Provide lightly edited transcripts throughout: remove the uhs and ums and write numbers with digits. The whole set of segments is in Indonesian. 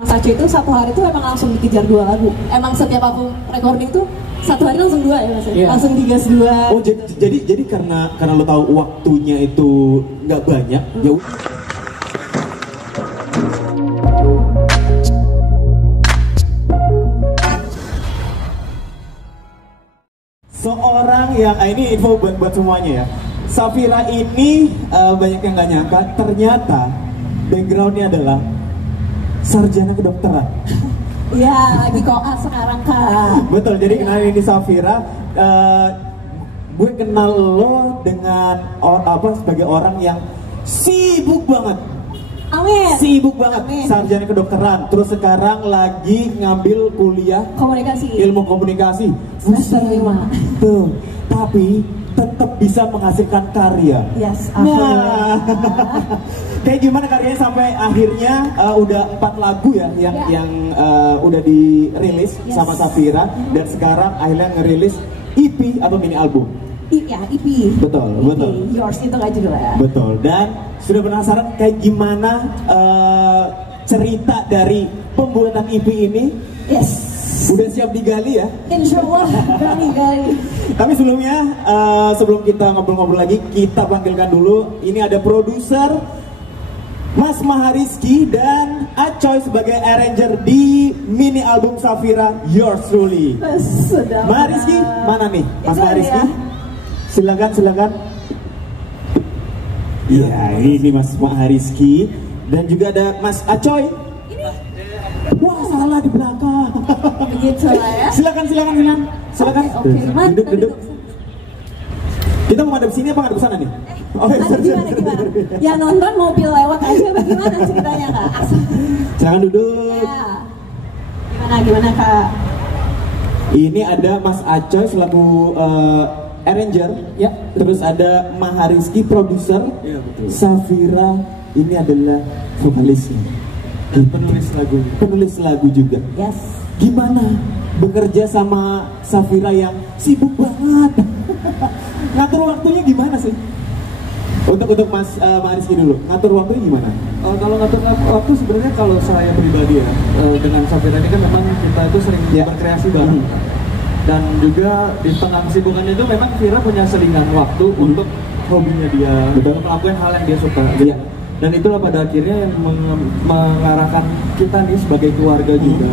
Mas Aco itu satu hari itu emang langsung dikejar 2 lagu. Emang setiap aku recording tuh satu hari langsung 2 ya mas? Yeah. Langsung digas 2. Oh jadi karena lo tahu waktunya itu nggak banyak, ya. Seorang yang ini info buat semuanya ya. Safira ini banyak yang nggak nyangka ternyata backgroundnya adalah sarjana kedokteran. Iya, lagi koas sekarang kak. Betul, jadi kenalin ini Safira. Gue kenal lo dengan sebagai orang yang sibuk banget. Amin. Sibuk banget, Amin. Sarjana kedokteran. Terus sekarang lagi ngambil kuliah komunikasi. Ilmu komunikasi. Semester 5. Tuh, tapi tetap bisa menghasilkan karya. Yes, nah, kayak gimana karyanya sampai akhirnya udah 4 lagu ya yang udah dirilis sama Safira, dan sekarang akhirnya ngerilis EP atau mini album. Iya, EP. Betul, EP. betul. Yours itu gak juga ya. Betul. Dan sudah penasaran kayak gimana cerita dari pembuatan EP ini? Yes. Udah siap digali ya? Insya Allah, gali. Tapi sebelumnya, sebelum kita ngobrol-ngobrol lagi, kita panggilkan dulu. Ini ada produser Mas Mahariski dan Acoy sebagai arranger di mini album Safira Yours Truly. Mahariski, mana nih? Mas Mahariski? Ya. Silakan. Iya, ini Mas Mahariski. Dan juga ada Mas Acoy. Wah, salah di belakang. Begitu lah ya. Silakan. Oke. Duduk. Kita mau ngadep sini apa ngadep sana nih? Gimana? Ya nonton mobil lewat aja bagaimana ceritanya kak? Silakan duduk. Ya. Gimana kak? Ini ada Mas Acoy selaku arranger. Ya. Terus ada Mahariski produser. Ya, betul. Safira ini adalah vokalisnya. Dan penulis lagu juga. Yes. Gimana bekerja sama Safira yang sibuk banget? Ngatur waktunya gimana sih? Untuk Mas Mahariski dulu, ngatur waktunya gimana? Kalau ngatur waktu sebenarnya kalau saya pribadi ya, dengan Safira ini kan memang kita itu sering berkreasi bareng. Dan juga di tengah kesibukannya itu memang Vira punya selingan waktu untuk hobinya dia, untuk melakukan hal yang dia suka. Gitu. Dan itulah pada akhirnya yang mengarahkan kita nih sebagai keluarga juga.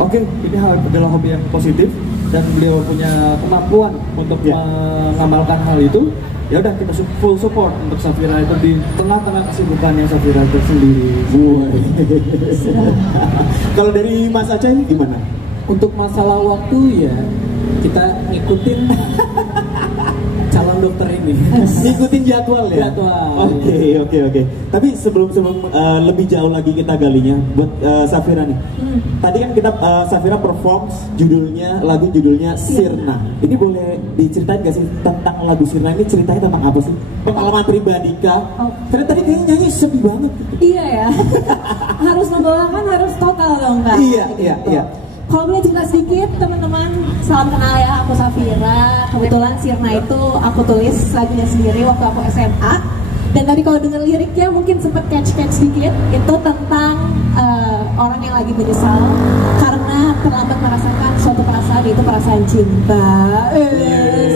Oke, ini adalah hobi yang positif dan beliau punya kemampuan untuk mengamalkan hal itu. Ya udah, kita full support untuk Safira itu di tengah-tengah kesibukannya Safira tersendiri. Kalau dari Mas Aceh gimana? Untuk masalah waktu ya kita ngikutin calon dokter ini. Ngikutin jadwal ya? Jadwal. Oke. Tapi sebelum lebih jauh lagi kita galinya, buat Safira nih. Tadi kan kita Safira perform lagu judulnya Sirna. Ini boleh diceritain gak sih tentang lagu Sirna ini, ceritanya tentang apa sih? Pengalaman pribadi kah? Karena tadi kayaknya nyanyi sedih banget. Iya ya. Harus membawakan harus total dong kak. Iya. Kalau boleh cerita sedikit teman-teman, salam kenal ya, aku Safira. Kebetulan Sirna itu aku tulis lagunya sendiri waktu aku SMA. Dan tadi kalau denger liriknya mungkin sempat catch sedikit. Itu tentang orang yang lagi menyesal karena terlambat merasakan suatu perasaan, yaitu perasaan cinta.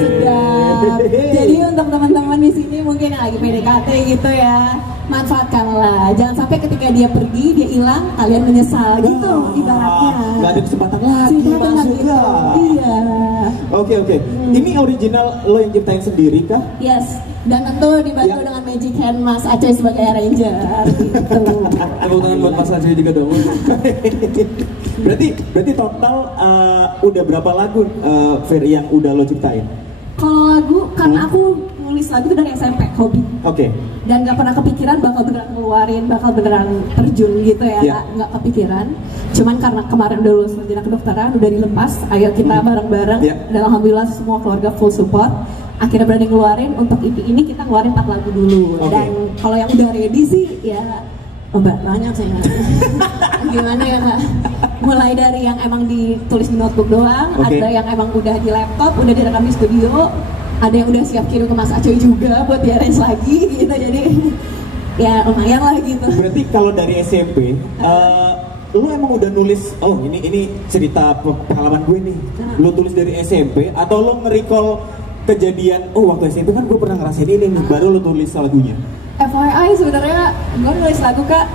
Sedap. Jadi untuk teman-teman di sini mungkin yang lagi PDKT gitu ya, manfaatkanlah. Jangan sampai ketika dia pergi, dia hilang, kalian menyesal gitu ibaratnya. Gak ada kesempatan lagi masuknya. Iya. Oke. Ini original lo yang ciptain sendiri kah? Yes. Dan tentu dibantu dengan magic hand Mas Acoy sebagai arranger. Gitu. Tepuk tangan buat Mas Acoy juga dong. Berarti total udah berapa lagu Fer yang udah lo ciptain? Kalau lagu, karena aku nulis lagu itu dari SMP, hobi. Oke. Dan gak pernah kepikiran bakal beneran terjun gitu ya, gak kepikiran. Cuman karena kemarin udah lulus sarjana kedokteran, udah dilepas, ayo kita bareng-bareng. Dan alhamdulillah semua keluarga full support. Akhirnya berani ngeluarin, untuk EP ini kita ngeluarin 4 lagu dulu. Dan kalau yang udah ready sih ya banyak saya. Gimana ya kak? Mulai dari yang emang ditulis di notebook doang, ada yang emang udah di laptop, udah direkam di studio, ada yang udah siap kirim ke Mas Acoy juga buat di arrange lagi gitu. Jadi ya lumayan lah gitu. Berarti kalau dari SMP lu emang udah nulis, oh ini cerita pengalaman gue nih, lu tulis dari SMP atau lu nge-recall kejadian, oh waktu SMP kan gue pernah ngerasain ini nih, baru lu tulis lagunya? FYI sebenarnya gue nulis lagu Kak,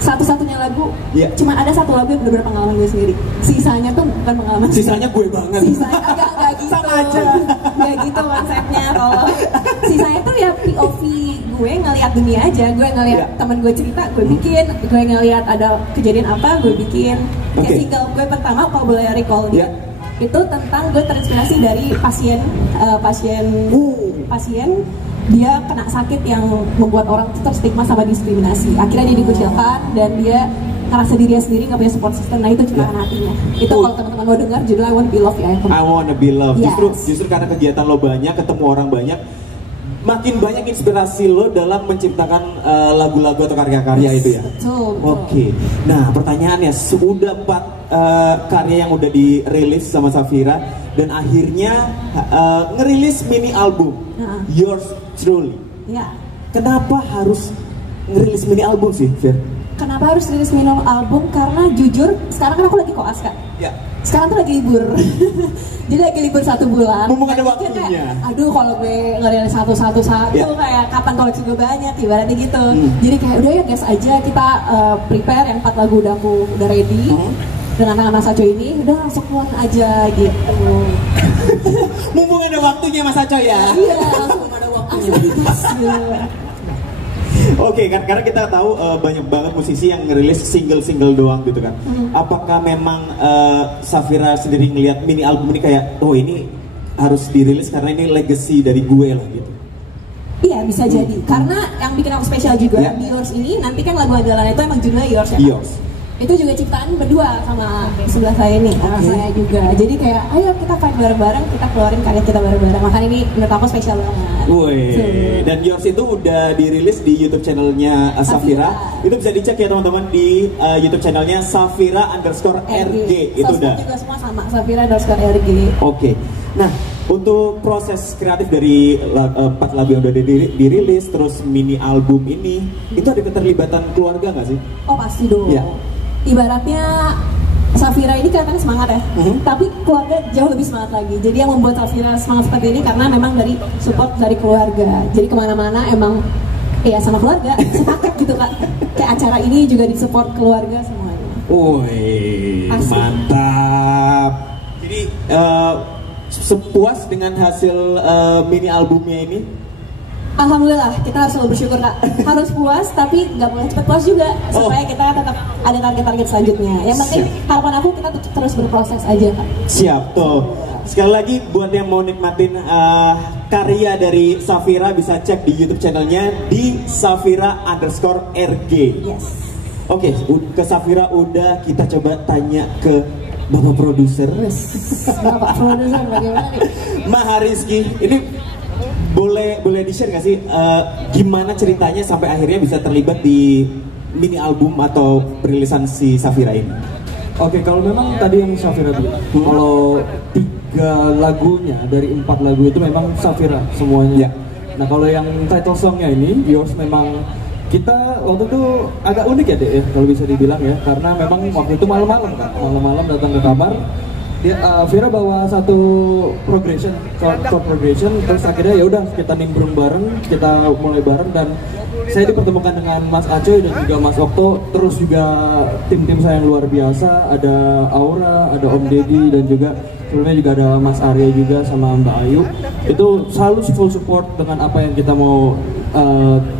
satu-satunya lagu, cuma ada satu lagu yang benar-benar pengalaman gue sendiri. Sisanya tuh bukan pengalaman. Sisanya gue banget. Sisanya agak gitu. Sama aja. Gak gitu konsepnya. Kalau sisanya tuh ya POV gue ngelihat dunia aja. Gue ngelihat teman gue cerita, gue bikin. Gue ngelihat ada kejadian apa, gue bikin. Kayak single gue pertama, kalau boleh recall itu tentang gue terinspirasi dari pasien dia kena sakit yang membuat orang terstigma sama diskriminasi. Akhirnya dia dikucilkan dan dia ngerasa dirinya sendiri nggak punya support system. Nah itu curahan hatinya. Itu kalau teman-teman mau dengar judulnya I Wanna Be Loved ya. I Wanna Be Loved. Yes. Justru karena kegiatan lo banyak, ketemu orang banyak, makin banyak inspirasi lo dalam menciptakan lagu-lagu atau karya-karya itu ya. Betul. Oke. Nah pertanyaannya, sudah 4 karya yang udah dirilis sama Safira dan akhirnya ngerilis mini album Yours Truly. Ya. Kenapa harus ngerilis mini album sih, Fir? Kenapa harus rilis mini album? Karena jujur sekarang kan aku lagi koas Kak. Ya. Sekarang tuh lagi libur. Jadi lagi libur 1 bulan. Mumpung ada waktunya. Kayak, aduh kalau gue ngerilis satu kayak kapan koleksi gue banyak ibaratnya gitu. Jadi kayak udah ya guys aja kita prepare yang 4 lagu udah ready. Dengan tangan Mas Aco ini udah langsung keluar aja gitu. Mumpung ada waktunya Mas Aco ya. Iya, langsung ada waktunya. Oke, karena kita tahu banyak banget musisi yang ngerilis single doang gitu kan. Apakah memang Safira sendiri ngelihat mini album ini kayak, oh ini harus dirilis karena ini legacy dari gue lah gitu? Iya bisa jadi, karena yang bikin aku spesial juga di Yours ini, nanti kan lagu andalan itu emang judulnya Yours ya. Yours. Itu juga ciptaan berdua sama sebelah saya nih, anak saya juga. Jadi kayak, ayo kita fight bareng-bareng, kita keluarin karya kita bareng-bareng. Makanya ini menurut aku spesial banget. Wih, dan Yours itu udah dirilis di YouTube channelnya Safira. Itu bisa dicek ya teman-teman di YouTube channelnya Safira_RG. Itu udah. Juga semua sama Safira_RG. Oke. Nah, untuk proses kreatif dari 4 lagu yang udah dirilis, terus mini album ini, itu ada keterlibatan keluarga nggak sih? Oh pasti dong. Ya. Ibaratnya Safira ini kelihatannya semangat ya, tapi keluarga jauh lebih semangat lagi. Jadi yang membuat Safira semangat seperti ini karena memang dari support dari keluarga. Jadi kemana-mana emang ya sama keluarga sepakat gitu Kak. Kayak acara ini juga disupport keluarga semuanya. Wih, mantap. Jadi sepuas dengan hasil mini albumnya ini? Alhamdulillah, kita harus selalu bersyukur Kak. Harus puas, tapi nggak boleh cepet puas juga supaya kita tetap ada target-target selanjutnya. Yang penting harapan aku kita terus berproses aja Kak. Siap tuh. Sekali lagi buat yang mau nikmatin karya dari Safira bisa cek di YouTube channelnya di Safira_RG. Yes. Oke, ke Safira udah, kita coba tanya ke Bapak Produser. Bapak Produser bagaimana nih? Mahariski, ini boleh di-share nggak sih gimana ceritanya sampai akhirnya bisa terlibat di mini album atau perilisan si Safira ini? Oke, kalau memang tadi yang Safira bilang, kalau 3 lagunya dari 4 lagu itu memang Safira semuanya. Nah kalau yang title songnya ini, Yours, memang kita waktu itu agak unik ya deh, kalau bisa dibilang ya, karena memang waktu itu malam-malam kan, malam-malam datang ke kamar. Dia, Vira bawa satu progression, chord progression, terus akhirnya ya udah kita nimbrung bareng, kita mulai bareng, dan saya dipertemukan dengan Mas Acoy dan juga Mas Okto, terus juga tim-tim saya yang luar biasa, ada Aura, ada Om Deddy, dan juga sebelumnya juga ada Mas Arya juga sama Mbak Ayu. Itu selalu full support dengan apa yang kita mau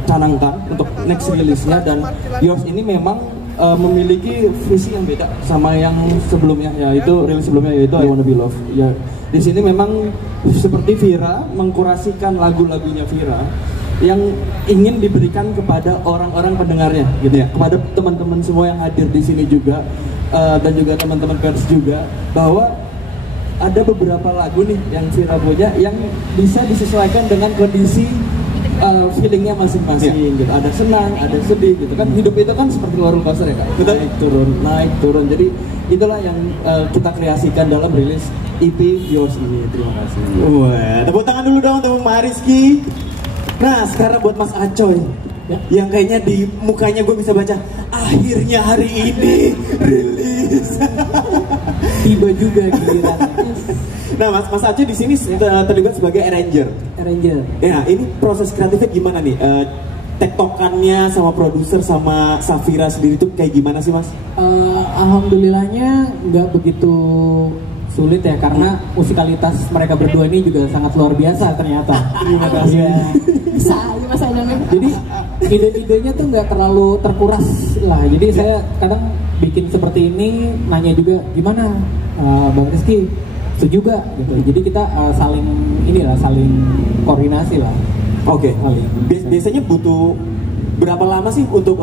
canangkan untuk next release-nya, dan Yours ini memang memiliki visi yang beda sama yang sebelumnya, yaitu rilis sebelumnya, yaitu I Wanna Be Loved. Ya, di sini memang seperti Vira mengkurasikan lagu-lagunya Vira yang ingin diberikan kepada orang-orang pendengarnya, gitu ya, kepada teman-teman semua yang hadir di sini juga, dan juga teman-teman pers juga, bahwa ada beberapa lagu nih yang Vira punya yang bisa disesuaikan dengan kondisi feelingnya masing-masing, gitu. Ada senang, ada sedih, gitu kan. Hidup itu kan seperti roller coaster ya Kak. Naik turun. Jadi itulah yang kita kreasikan dalam rilis EP Yours ini. Terima kasih. Wah, tepuk tangan dulu dong untuk Mahariski. Nah, sekarang buat Mas Acoy. Yang kayaknya di mukanya gue bisa baca, akhirnya hari ini rilis. Tiba juga giliran. Nah, Mas Aceh di sini terlibat sebagai arranger. Ya, ini proses kreatifnya gimana nih? Tektokannya sama produser sama Safira sendiri tuh kayak gimana sih, Mas? Alhamdulillahnya nggak begitu sulit ya, karena musikalitas mereka berdua ini juga sangat luar biasa ternyata. Terima kasih. Bisa, Mas Adang. Jadi ide-idenya tuh nggak terlalu terkuras lah. Jadi saya kadang bikin seperti ini, nanya juga gimana, Bang Rizky, setuju juga gitu. Jadi kita saling koordinasi lah. Oke. Biasanya butuh berapa lama sih untuk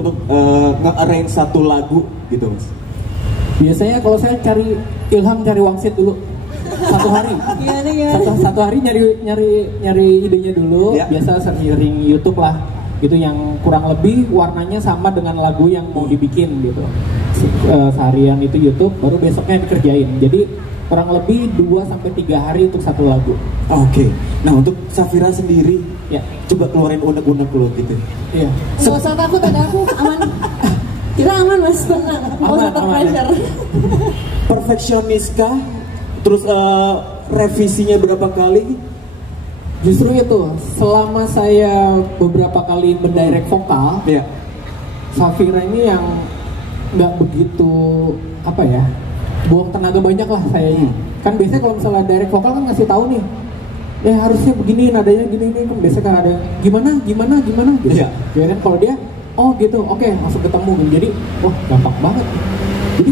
nge-arrange satu lagu gitu, Mas? Biasanya kalau saya cari ilham, cari wangsit dulu 1 hari. Satu hari nyari idenya dulu. Biasa searching YouTube lah, gitu yang kurang lebih warnanya sama dengan lagu yang mau dibikin gitu. Seharian itu YouTube, baru besoknya dikerjain. Jadi kurang lebih 2-3 hari untuk satu lagu. Oke. Nah, untuk Safira sendiri, coba keluarin unek-unek lo gitu. Iya. Nggak usah takut, ada aku, aman. Kita aman, Mas, tenang. Nggak usah terpressure. Perfeksionis kah? Terus revisinya berapa kali? Justru itu, selama saya beberapa kali mendirect vokal, Safira ini yang nggak begitu buang tenaga banyak lah saya. Kan biasanya kalau misalnya direct vokal kan ngasih tahu nih, harusnya begini, nadanya gini kan biasanya kan ada gimana gitu. Ya kan kalau dia gitu, oke, langsung ketemu gitu. Jadi wah, gampang banget. Jadi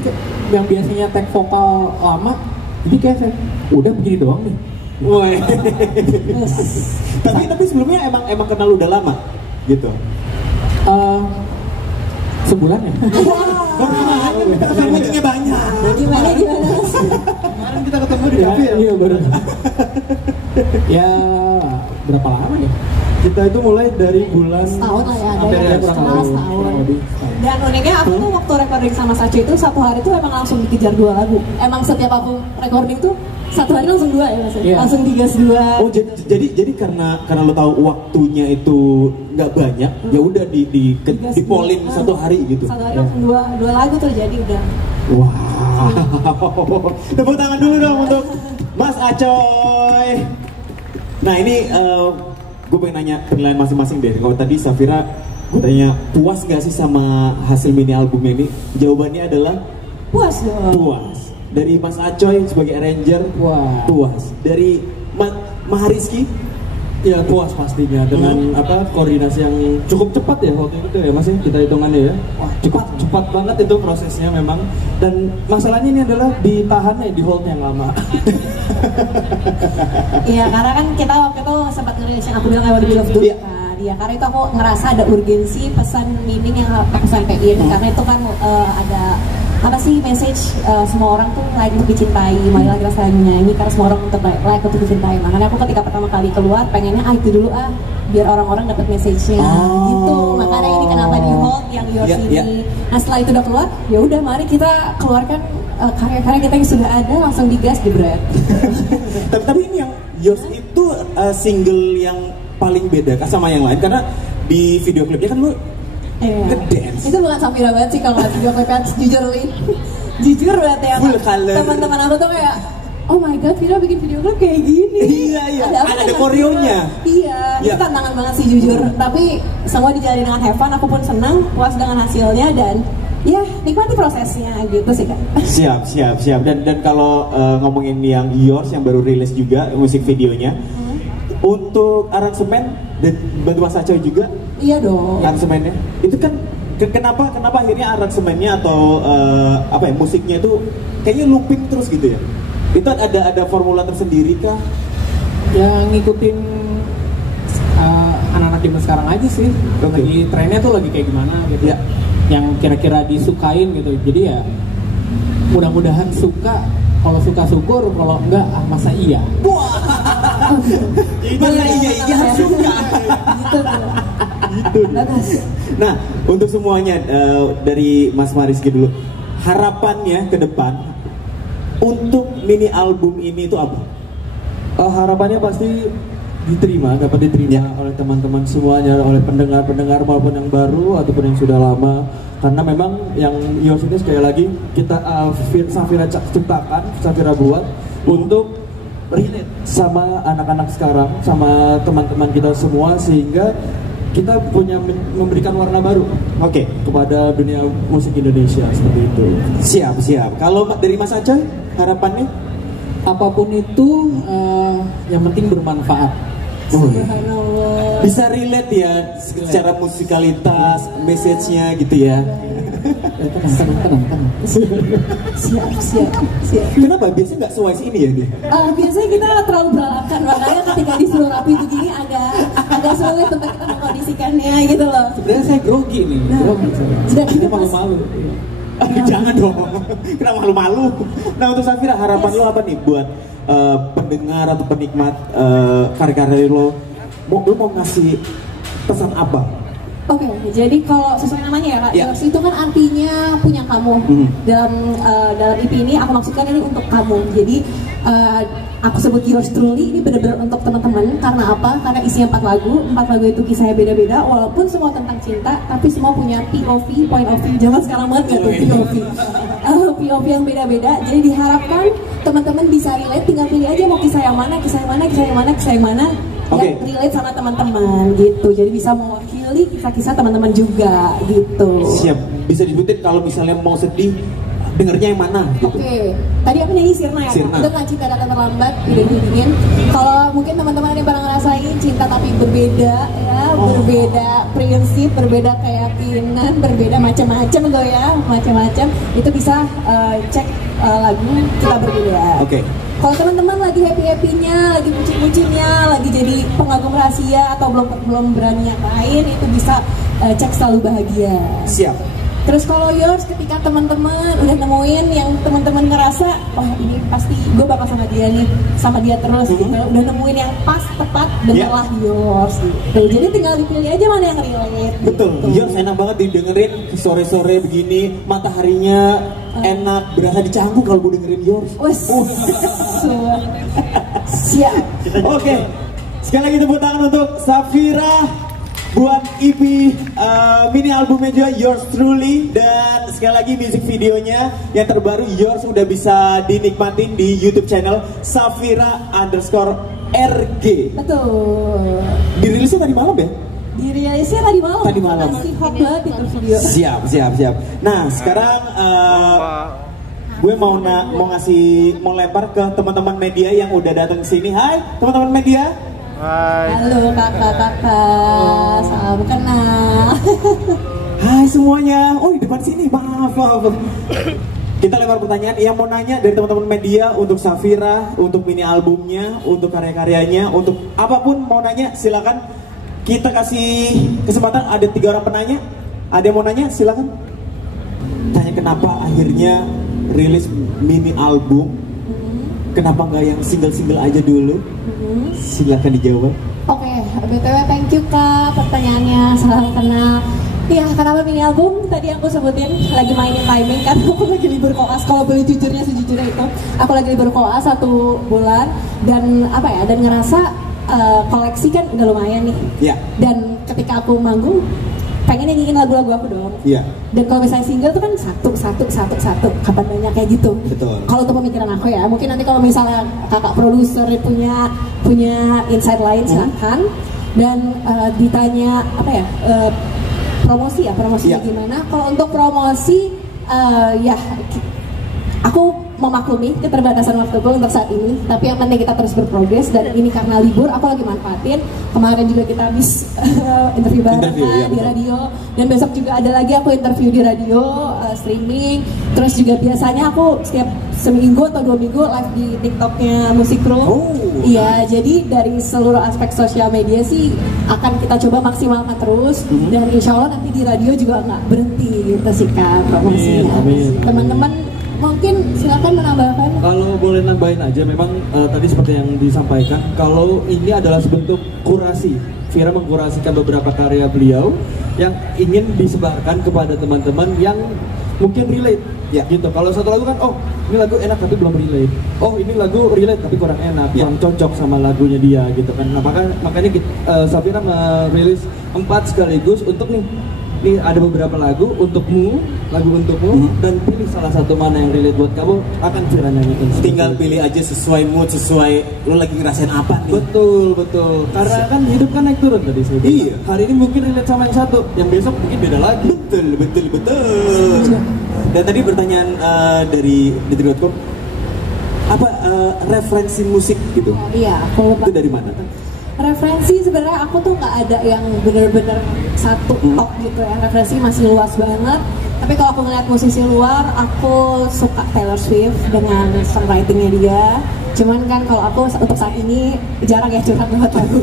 yang biasanya tag vokal lama, jadi kayak saya udah begini doang nih. Wah. tapi sebelumnya emang kenal udah lama gitu. Sebulan ya. Kan meetingnya banyak. Gimana? Kemarin kita ketemu di kafe ya. Iya baru. Ya berapa lama nih? Kita itu mulai dari bulan setahun lah ya, hampir ada setahun. Dan uniknya aku tuh waktu recording sama Sacho itu 1 hari tuh emang langsung dikejar 2 lagu. Emang setiap aku recording tuh 1 hari langsung 2 ya, Mas? Langsung digas 2. Oh, jadi karena lo tahu waktunya itu nggak banyak, ya udah dipolin 1 hari gitu. 1 hari langsung 2 lagu tuh jadi udah. Wow. Tepuk tangan dulu dong untuk Mas Acoy. Nah, ini gue pengen nanya penilaian masing-masing deh. Kalau tadi Safira, gue tanya puas gak sih sama hasil mini album ini? Jawabannya adalah puas dong. Puas. Dari Mas Acoy sebagai arranger, puas. Dari Mahariski, ya puas pastinya dengan koordinasi yang cukup cepat ya waktu itu ya, Mas, kita hitungannya ya. Wah, cepat banget itu prosesnya memang. Dan masalahnya ini adalah ditahannya di hold yang lama. Iya, karena kan kita waktu itu sempat ngerilis yang aku bilang kayak lebih love dulu kan. Iya, karena itu aku ngerasa ada urgensi pesan meaning yang aku sampein. Karena itu kan ada message semua orang tuh layak untuk dicintai, marilah kita saling menyayangi karena semua orang untuk layak untuk dicintai. Makanya aku ketika pertama kali keluar pengennya itu dulu biar orang-orang dapat message-nya gitu. Makanya ini kenapa di hold yang yours ini. Nah, setelah itu udah keluar, ya udah mari kita keluarkan karya-karya kita yang sudah ada, langsung digas di bread. Tapi ini yang yours itu single yang paling beda sama yang lain karena di video klipnya kan lu ngedance. Itu bukan Safira banget sih kalau nggak video klipnya, jujur banget ya. Teman-teman aku tuh kayak, oh my god, Vira bikin video klip kayak gini. Iya. Ada koreonya. Iya, itu tantangan banget sih jujur. Tapi semua dijalani dengan have fun, aku pun senang, puas dengan hasilnya dan ya nikmati prosesnya gitu sih, Kak. Siap. Dan kalau ngomongin yang yours yang baru rilis juga musik videonya, untuk aransemen dan bantu Mas Acoy juga. Iya dong. Aransemennya itu kan kenapa akhirnya aransemennya atau musiknya itu kayaknya looping terus gitu ya? Itu ada formula tersendiri kah? Ya ngikutin anak-anak zaman sekarang aja sih. Lagi trennya tuh lagi kayak gimana gitu. Ya. Yang kira-kira disukain gitu. Jadi ya mudah-mudahan suka. Kalau suka syukur, kalau enggak masa iya. Masa iya harus suka. Gitu. Nah, untuk semuanya dari Mas Mahariski dulu, harapannya ke depan untuk mini album ini itu apa? Harapannya pasti dapat diterima oleh teman-teman semuanya, oleh pendengar-pendengar maupun yang baru ataupun yang sudah lama. Karena memang yang Yours ini sekali lagi kita Safira ciptakan, Safira buat untuk relate sama anak-anak sekarang, sama teman-teman kita semua, sehingga kita punya memberikan warna baru kepada dunia musik Indonesia seperti itu. Siap. Kalau dari Mas Acoy, harapannya? Apapun itu, yang penting bermanfaat. Subhanallah. Bisa relate ya secara musikalitas, message-nya gitu ya. Tenang. Siap. Kenapa? Biasanya nggak sewise ini ya dia? Biasanya kita terlalu beralakan, makanya ketika disuruh rapi begini agak sulit untuk kita mengkondisikannya gitu loh. Sebenarnya saya grogi nih, Jadi malu-malu. Jangan dong, kenapa malu-malu? Nah, untuk Safira, harapan lo apa nih buat pendengar atau penikmat karya-karya lo? Lo mau ngasih pesan apa? Oke, jadi kalau sesuai namanya ya Kak, Yours itu kan artinya punya kamu. Dalam EP ini aku maksudkan ini untuk kamu. Jadi aku sebut Yours Truly ini benar-benar untuk teman-teman. Karena apa? Karena isinya 4 lagu. 4 lagu itu kisahnya beda-beda. Walaupun semua tentang cinta, tapi semua punya POV, point of view. Zaman sekarang banget gak tuh POV. POV yang beda-beda. Jadi diharapkan teman-teman bisa relate. Tinggal pilih aja mau kisah yang mana. Yang relate sama teman-teman gitu. Jadi bisa mewakili kisah-kisah teman-teman juga gitu. Siap. Bisa disebutin kalau misalnya mau sedih, dengernya yang mana gitu. Oke. Tadi aku nyanyi Sirna ya. Itu kan Cinta Datang Terlambat, udah dingin. Kalau mungkin teman-teman ada yang pernah ngerasain cinta tapi berbeda ya, berbeda prinsip, berbeda keyakinan, berbeda macam-macam gitu ya, macam-macam. Itu bisa cek lagu Kita Berbeda. Kalau teman-teman lagi happy-happynya, lagi bucin-bucinnya, lagi jadi pengagum rahasia atau belum berani yang lain, itu bisa cek Selalu Bahagia. Siap. Terus kalau Yours, ketika teman-teman udah nemuin yang teman-teman ngerasa, oh ini pasti gue bakal sama dia terus gitu. Udah nemuin yang pas, tepat, dengarlah Yours gitu. Jadi tinggal dipilih aja mana yang relate. Betul. Gitu. Yours enak banget didengerin sore-sore begini, mataharinya enak, berasa dicanggung kalau mau dengerin Yours. Siap. Oke. Sekali lagi tepuk tangan untuk Safira buat EP mini albumnya juga Yours Truly, dan sekali lagi music videonya yang terbaru Yours udah bisa dinikmatin di YouTube channel Safira_RG. Betul. Dirilisnya tadi malam ya? Dirilisnya tadi malam. Masih hot banget itu video. Siap. Nah sekarang gue mau lempar ke teman-teman media yang udah datang ke sini. Hai teman-teman media. Hai. Halo kakak, salam kenal. Hai semuanya. Oh di depan sini, maaf. Kita lempar pertanyaan yang mau nanya dari teman-teman media untuk Safira, untuk mini albumnya, untuk karya-karyanya, untuk apapun mau nanya silakan. Kita kasih kesempatan, ada 3 orang penanya. Ada yang mau nanya silakan. Tanya kenapa akhirnya rilis mini album? Kenapa nggak yang single-single aja dulu? Silakan dijawab. Oke, BTW thank you Kak pertanyaannya, salam kenal. Iya, kenapa mini album? Tadi aku sebutin lagi mainin timing kan, aku lagi libur koas. Kalau boleh jujurnya sejujurnya itu, aku lagi libur koas 1 bulan dan dan ngerasa koleksi kan udah lumayan nih. Iya. Dan ketika aku manggung, pengen nyanyiin lagu-lagu aku dong. Iya. Dan kalau misalnya single tuh kan satu, kapan banyak kayak gitu. Betul. Kalau untuk pemikiran aku ya, mungkin nanti kalau misalnya kakak produser punya insight lain silakan. Dan ditanya promosinya gimana? Kalau untuk promosi aku memaklumi keterbatasan waktuku untuk saat ini, tapi yang penting kita terus berprogres. Dan ini karena libur, aku lagi manfaatin. Kemarin juga kita habis interview barengan di radio, dan besok juga ada lagi aku interview di radio, streaming. Terus juga biasanya aku setiap seminggu atau 2 minggu live di TikToknya Musik Room. Iya, jadi dari seluruh aspek sosial media sih akan kita coba maksimalkan terus. Dan insya Allah nanti di radio juga nggak berhenti gitu sih Kak promosinya. Teman-teman mungkin silakan menambahkan. Kalau boleh nambahin aja, memang tadi seperti yang disampaikan, kalau ini adalah sebentuk kurasi. Vira mengkurasikan beberapa karya beliau yang ingin disebarkan kepada teman-teman yang mungkin relate gitu. Kalau satu lagu kan, oh ini lagu enak tapi belum relate, oh ini lagu relate tapi kurang enak, kurang cocok sama lagunya dia gitu kan. Nah makanya Safira merilis 4 sekaligus untuk nih ada beberapa lagu untukmu, dan pilih salah satu mana yang relate buat kamu, akan Fira nyanyiin. Tinggal pilih aja sesuai mood, sesuai lo lagi ngerasain apa nih. Betul. Karena kan hidup kan naik turun tadi saya bilang. Iya. Hari ini mungkin relate sama yang satu, yang besok mungkin beda lagi. Betul. Dan tadi pertanyaan dari detik.com, apa referensi musik gitu? Iya, itu dari mana? Referensi sebenarnya aku tuh nggak ada yang bener-bener satu top gitu ya, referensi masih luas banget. Tapi kalau aku ngeliat musisi luar, aku suka Taylor Swift dengan songwritingnya dia. Cuman kan kalau aku untuk saat ini jarang ya curhat lewat lagu.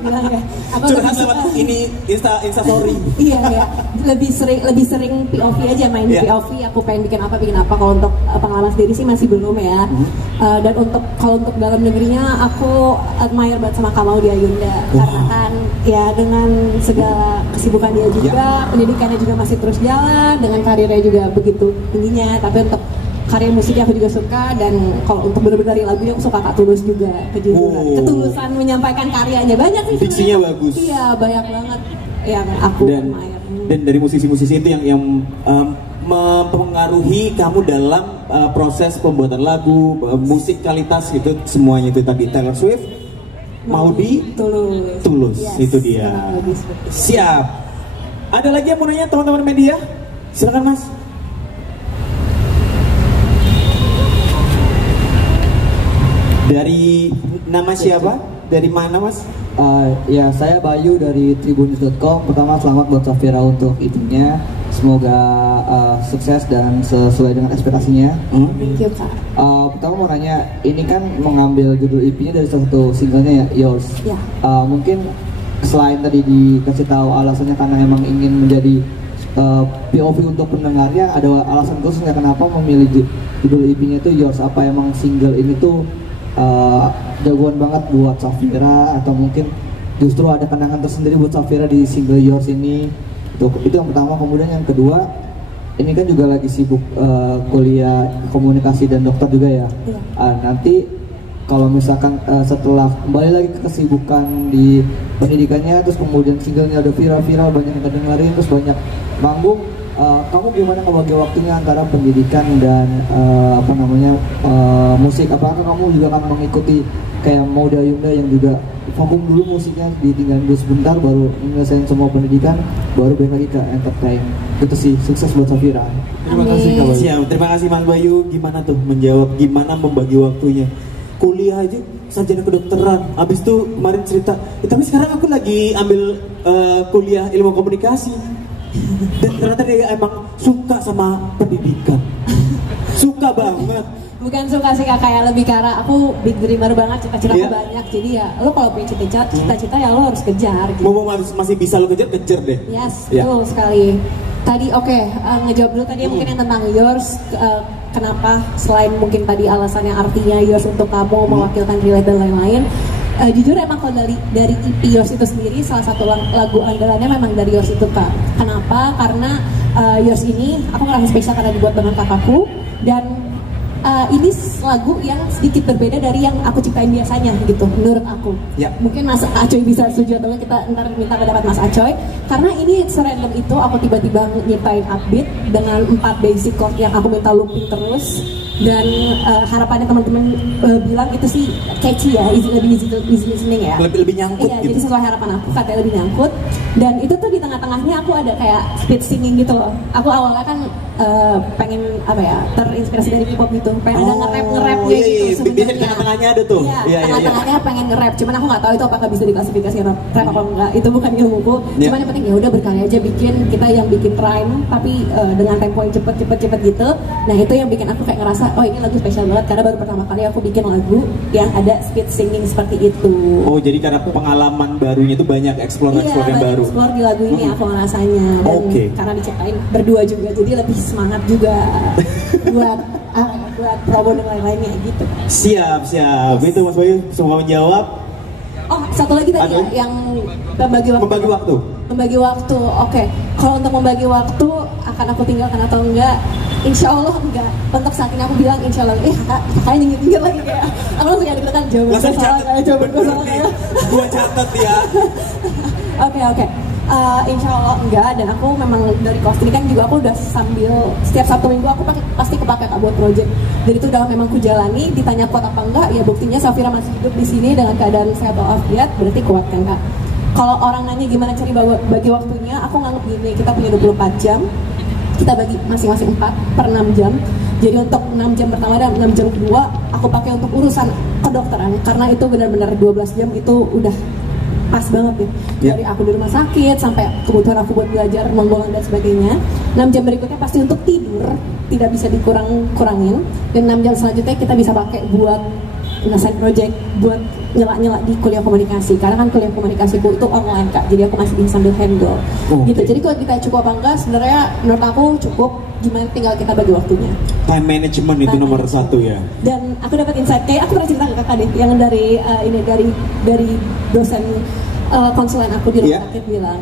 Bilang ya. Aku curhat lewat ini Insta story. Iya. Lebih sering POV aja, main di POV. Aku pengen bikin apa. Kalau untuk pengalaman sendiri sih masih belum ya. Dan kalau untuk dalam negerinya aku admire banget sama Kamaudia Yunda. Karena kan ya dengan segala kesibukan dia juga, pendidikannya juga masih terus jalan, dengan karirnya juga begitu tingginya. Tapi untuk karya musiknya aku juga suka, dan kalau untuk benar-benar lagunya aku suka Kak Tulus juga, ketulusan menyampaikan karyanya banyak sih. Diksinya bagus. Iya, banyak banget yang aku admire. Dan dari musisi-musisi itu yang mempengaruhi kamu dalam proses pembuatan lagu, musikalitas gitu, semuanya itu tadi Taylor Swift, Maudy, Tulus, yes, itu dia. Siap. Ada lagi yang mau nanya teman-teman media? Silakan Mas. Dari nama siapa? Dari mana Mas? Ya saya Bayu dari Tribunnews.com. Pertama selamat buat Safira untuk EP-nya. Semoga sukses dan sesuai dengan ekspektasinya. Thank you Kak. Pertama mau nanya, ini kan mengambil judul EP-nya dari salah satu singlenya ya, Yours. Ya. Mungkin selain tadi dikasih tahu alasannya karena emang ingin menjadi POV untuk pendengarnya, ada alasan khusus nggak kenapa memilih judul EP-nya itu Yours? Apa emang single ini tuh jagoan banget buat Safira, atau mungkin justru ada kenangan tersendiri buat Safira di single Yours ini? Itu yang pertama. Kemudian yang kedua, ini kan juga lagi sibuk kuliah komunikasi dan dokter juga ya. Nanti kalau misalkan setelah kembali lagi ke kesibukan di pendidikannya, terus kemudian singlenya udah viral-viral, banyak yang kedengerin, terus banyak manggung, kamu gimana ngebagi waktunya antara pendidikan dan musik? Apakah kamu juga akan mengikuti kayak Maudy Ayunda yang juga vakum dulu musiknya, ditinggalin dulu sebentar, baru menyelesaikan semua pendidikan, baru balik lagi ke entertain? Itu sih, sukses buat Safira. Terima kasih Kak Bayu. Siap, terima kasih Mas Bayu. Gimana tuh menjawab, gimana membagi waktunya? Kuliah aja, sarjana kedokteran, habis itu kemarin cerita, tapi sekarang aku lagi ambil kuliah ilmu komunikasi. Dan ternyata dia emang suka sama pendidikan. Suka banget. Bukan suka sih Kak, kayak lebih karena aku big dreamer banget, cita-cita banyak. Jadi ya lo kalau punya cita-cita ya lo harus kejar gitu. Mau masih bisa lo kejar deh. Yes, betul sekali. Tadi ngejawab dulu tadi mungkin yang tentang Yours. Kenapa selain mungkin tadi alasannya artinya Yours untuk kamu mewakilkan relate dan lain-lain. Jujur emang kalau dari EP Yours itu sendiri, salah satu lagu andalannya memang dari Yours itu Kak. Kenapa? Karena Yours ini aku ngerasa spesial karena dibuat dengan kakakku, dan ini lagu yang sedikit berbeda dari yang aku ciptain biasanya gitu menurut aku. Mungkin Mas Acoy bisa setuju atau kita ntar minta pendapat Mas Acoy, karena ini serandom itu aku tiba-tiba nyiptain upbeat dengan 4 basic chord yang aku minta looping terus, dan harapannya teman-teman bilang itu sih catchy ya, lebih easy listening ya, lebih nyangkut gitu. Jadi sesuai harapan aku, katanya lebih nyangkut. Dan itu tuh di tengah-tengahnya aku ada kayak speed singing gitu loh. Aku awalnya kan pengen terinspirasi dari K-pop gitu, pengen ada nge-rap-nya gitu sebenarnya. Biasanya di tengah-tengahnya ada tuh. Tengah-tengahnya pengen nge-rap, cuman aku nggak tahu itu apakah bisa diklasifikasi rap apa enggak. Itu bukan ilmuku. Cuman yang penting ya udah berkarya aja, kita yang bikin rhyme tapi dengan tempo yang cepet gitu. Nah itu yang bikin aku kayak ngerasa oh ini lagu spesial banget, karena baru pertama kali aku bikin lagu yang ada speed singing seperti itu. Oh jadi karena pengalaman barunya itu banyak explore yang baru. Explore di lagu ini aku ngerasanya, dan karena diciptain berdua juga, jadi lebih semangat juga buat promo dan lain-lainnya gitu. Siap. Itu Mas Bayu semua menjawab. Oh satu lagi tadi yang membagi waktu. Membagi waktu. Oke. Kalau untuk membagi waktu akan aku tinggalkan atau enggak, insya Allah enggak. Untuk saat ini aku bilang insya Allah, kakaknya nyinggir lagi kayak, aku langsung kayak deg-degan jawaban gue salah kayak jawaban gue salah kayak. Gue catat ya. Oke. Insya Allah enggak, dan aku memang dari kos ini kan juga aku udah sambil setiap Sabtu Minggu aku pasti kepake Kak buat project. Jadi itu udah memang ku jalani. Ditanya kuat apa enggak, ya buktinya Safira masih hidup di sini dengan keadaan sehat walafiat, berarti kuat kan Kak. Kalau orang nanya gimana cari bagi waktunya, aku nganggep gini, kita punya 24 jam, kita bagi masing-masing 4 per 6 jam. Jadi untuk 6 jam pertama dan 6 jam kedua aku pakai untuk urusan kedokteran, karena itu benar-benar 12 jam itu udah pas banget ya. Dari aku di rumah sakit sampai kebutuhan aku buat belajar, menggolang dan sebagainya. 6 jam berikutnya pasti untuk tidur, tidak bisa dikurangin. Dan 6 jam selanjutnya kita bisa pakai buat nge-side project, buat nyela-nyela di kuliah komunikasi. Karena kan kuliah komunikasiku itu online Kak, jadi aku masih bisa sambil handle gitu. Jadi kalau kita cukup apa enggak, sebenarnya menurut aku cukup, gimana tinggal kita bagi waktunya. Time management itu nomor 1 ya. Dan aku dapat insight, kayak aku pernah cerita ke kakak deh, yang dari dari dosen konsulen aku di rumah sakit bilang,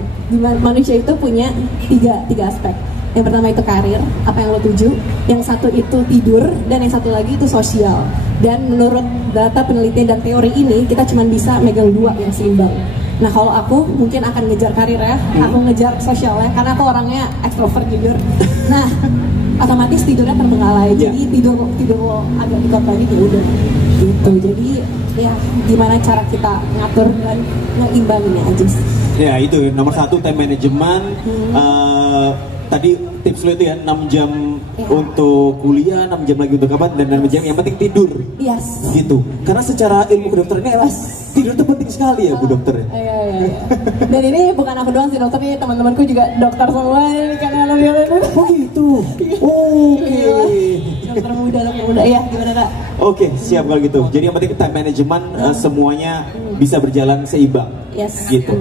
manusia itu punya tiga aspek. Yang pertama itu karir, apa yang lo tuju. Yang satu itu tidur, dan yang satu lagi itu sosial. Dan menurut data penelitian dan teori ini, kita cuma bisa megang 2 yang seimbang. Nah kalau aku mungkin akan ngejar karir ya, aku ngejar sosial ya, karena aku orangnya ekstrovert jujur. Nah otomatis tidurnya terbengkalai, jadi tidur lo agak dikot lagi ya udah gitu. Jadi ya gimana cara kita ngatur dan ngeimbanginnya aja sih. Ya itu nomor 1, time management. Tadi tips lo itu ya, 6 jam untuk kuliah, 6 jam lagi untuk apa, dan 6 jam yang penting tidur. Yes. Gitu. Karena secara ilmu kedokteran ini adalah tidur itu penting sekali ya Bu Dokter. Iya. Dan ini bukan aku doang sih dokter, nih teman-temanku juga dokter semua karena lebih oh gitu. Oke. Dokter muda ya, gimana Kak? Oke, siap kalau gitu. Jadi yang penting time management semuanya bisa berjalan seimbang. Yes. Gitu.